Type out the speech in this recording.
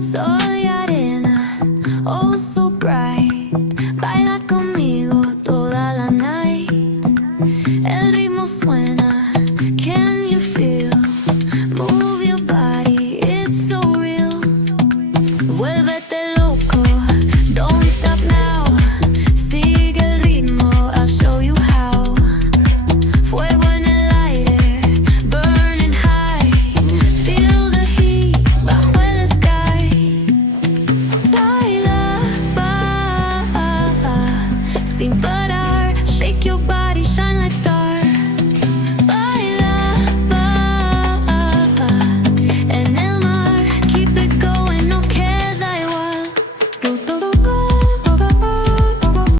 Soy arena, oh so bright. Baila conmigo toda la night. El ritmo suena, can you feel? Move your body, it's so real. Vuélvete loco, don't stop now. Sigue el ritmo, I'll show you how. Fuego en el aire, burning high. Feel the heat bajo el sky. Baila, sin parar, shake your body.